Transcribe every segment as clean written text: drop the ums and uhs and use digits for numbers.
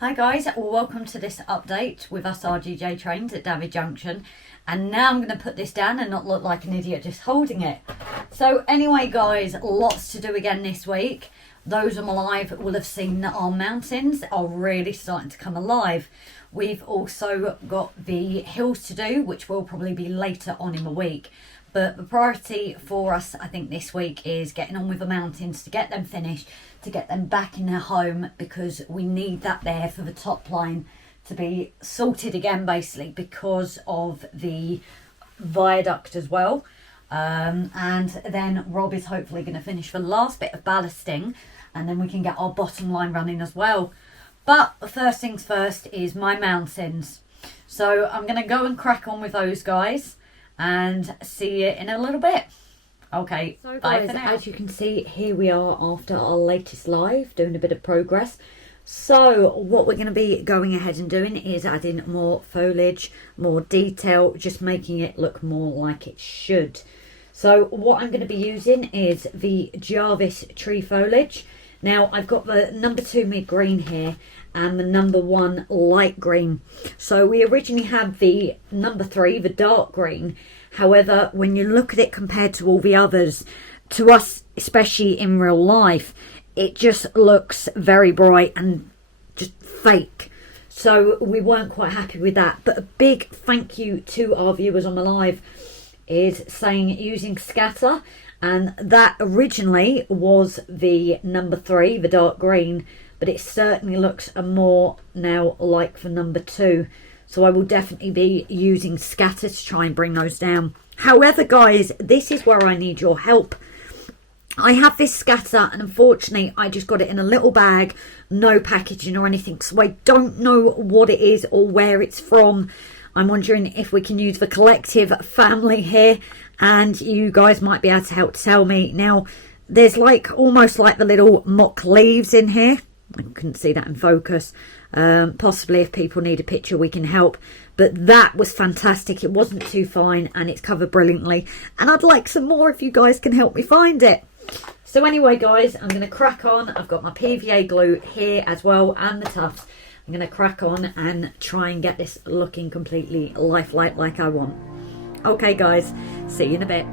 Hi guys, welcome to this update with us RGJ trains at David Junction, and now I'm going to put this down and not look like an idiot just holding it. So anyway guys, lots to do again this week. Those on my live will have seen that our mountains are really starting to come alive. We've also got the hills to do, which will probably be later on in the week. But the priority for us, I think, this week is getting on with the mountains to get them finished, to get them back in their home, because we need that there for the top line to be sorted again, basically, because of the viaduct as well. And then Rob is hopefully going to finish the last bit of ballasting, and then we can get our bottom line running as well. But first things first is my mountains. So I'm going to go and crack on with those guys and see you in a little bit. Okay, so bye for now. As you can see, here we are after our latest live, doing a bit of progress. So what we're going to be going ahead and doing is adding more foliage, more detail, just making it look more like it should. So what I'm going to be using is the Jarvis tree foliage. Now I've got the number 2 mid green here and the number 1 light green. So we originally had the number 3, the dark green. However, when you look at it compared to all the others, to us, especially in real life, it just looks very bright and just fake. So we weren't quite happy with that. But a big thank you to our viewers on the live is saying using scatter. And that originally was the number 3, the dark green, but it certainly looks more now like the number 2. So I will definitely be using scatter to try and bring those down. However, guys, this is where I need your help. I have this scatter, and unfortunately I just got it in a little bag, no packaging or anything, so I don't know what it is or where it's from. I'm wondering if we can use the collective family here, and you guys might be able to help tell me. Now, there's like almost like the little mock leaves in here. I couldn't see that in focus. Possibly if people need a picture we can help. But that was fantastic. It wasn't too fine and it's covered brilliantly. And I'd like some more if you guys can help me find it. So anyway, guys, I'm going to crack on. I've got my PVA glue here as well and the tufts. I'm going to crack on and try and get this looking completely lifelike like I want. Okay, guys, see you in a bit.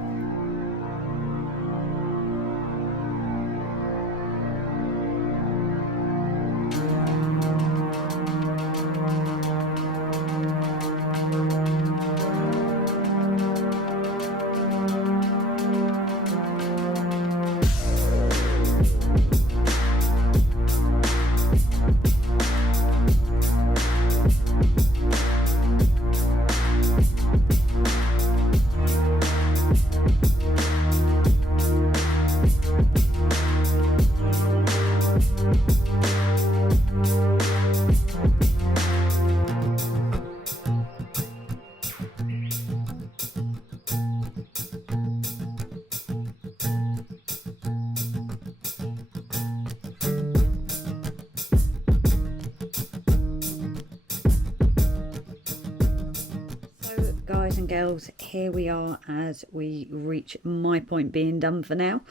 Guys and girls, here we are as we reach my point being done for now.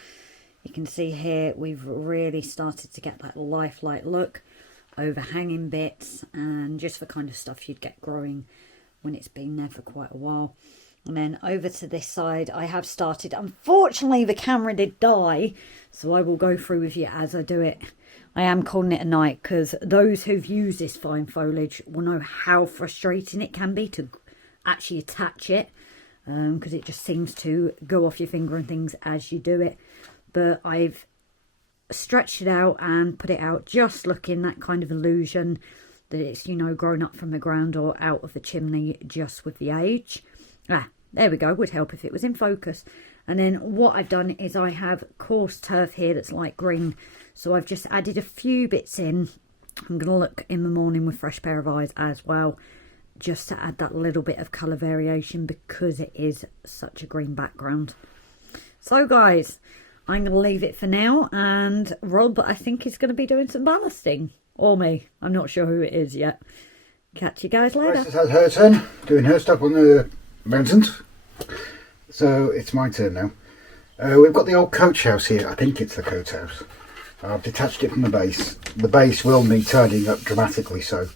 You can see here we've really started to get that lifelike look, overhanging bits and just the kind of stuff you'd get growing when it's been there for quite a while. And then over to this side I have started, unfortunately the camera did die, so I will go through with you as I do it. I am calling it a night because those who've used this fine foliage will know how frustrating it can be to actually attach it, because it just seems to go off your finger and things as you do it. But I've stretched it out and put it out, just looking that kind of illusion that it's, you know, grown up from the ground or out of the chimney just with the age. There we go, would help if it was in focus. And then what I've done is I have coarse turf here that's light green, so I've just added a few bits in I'm going to look in the morning with fresh pair of eyes as well, just to add that little bit of colour variation because it is such a green background. So guys, I'm going to leave it for now, and Rob, I think, is going to be doing some ballasting. Or me. I'm not sure who it is yet. Catch you guys later. Grace has had her turn, doing her stuff on the mountains. So it's my turn now. We've got the old coach house here. I think it's the coach house. I've detached it from the base. The base will need tidying up dramatically so.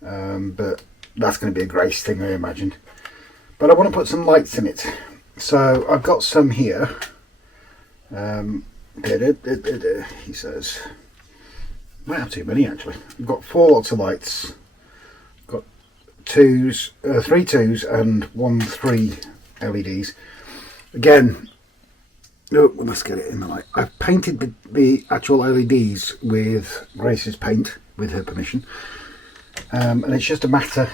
But that's going to be a Grace thing, I imagine. But I want to put some lights in it. So I've got some here. He says. Might have too many actually. I've got 4 lots of lights. Got 3 2s and 1 3 LEDs. Again, oh, let's get it in the light. I've painted the actual LEDs with Grace's paint, with her permission. And it's just a matter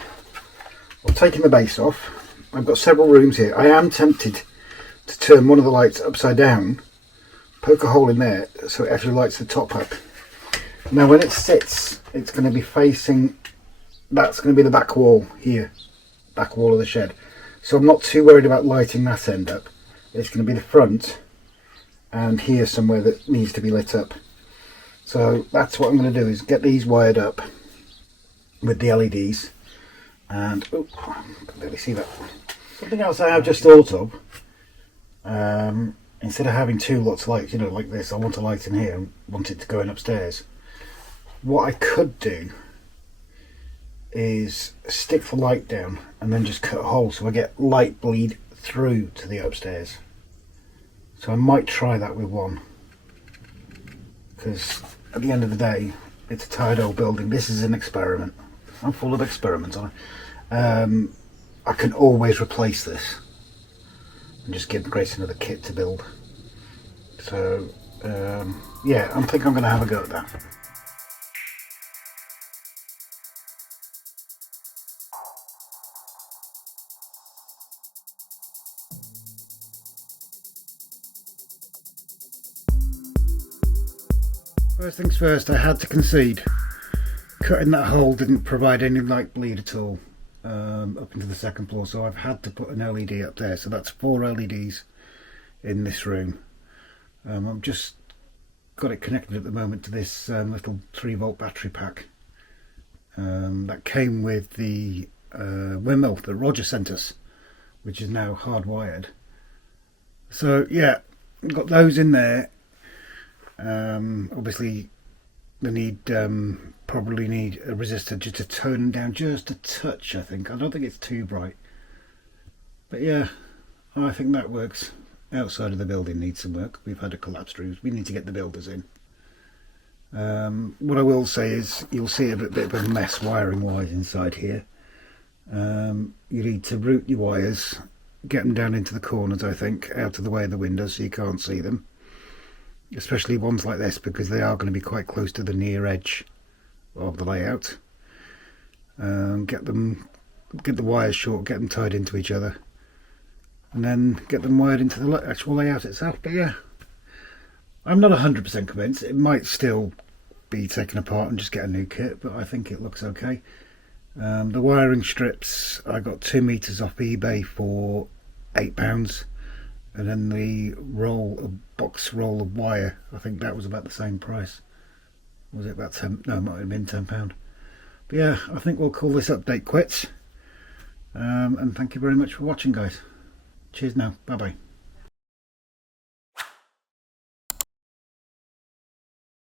of taking the base off. I've got several rooms here. I am tempted to turn one of the lights upside down, poke a hole in there so it actually lights the top up. Now when it sits, it's going to be facing, that's going to be the back wall here, back wall of the shed. So I'm not too worried about lighting that end up. It's going to be the front and here somewhere that needs to be lit up. So that's what I'm going to do, is get these wired up with the LEDs. And, oh, I can barely see that. Something else I have just thought of, instead of having 2 lots of lights, you know, like this, I want a light in here and want it to go in upstairs. What I could do is stick the light down and then just cut a hole so I get light bleed through to the upstairs. So I might try that with one, because at the end of the day it's a tired old building. This is an experiment. I'm full of experiments on it. I can always replace this and just give Grace another kit to build. So yeah, I think I'm going to have a go at that. First things first, I had to concede. Cutting that hole didn't provide any light bleed at all up into the 2nd floor, so I've had to put an LED up there. So that's 4 LEDs in this room. I've just got it connected at the moment to this little 3-volt battery pack that came with the windmill that Roger sent us, which is now hardwired. So yeah, got those in there. Obviously they need probably need a resistor just to tone them down just a touch. I don't think it's too bright, but yeah, I think that works. Outside of the building needs some work. We've had a collapsed roof. We need to get the builders in. What I will say is you'll see a bit of a mess wiring wise inside here. You need to route your wires, get them down into the corners, I think, out of the way of the windows so you can't see them. Especially ones like this, because they are going to be quite close to the near edge of the layout. Get the wires short, get them tied into each other, and then get them wired into the actual layout itself. But yeah, I'm not 100% convinced. It might still be taken apart and just get a new kit, but I think it looks okay. The wiring strips, I got 2 meters off eBay for £8. And then the box roll of wire, I think that was about the same price. Was it about 10? No, it might have been £10. But yeah, I think we'll call this update quits. And thank you very much for watching, guys. Cheers now. Bye bye.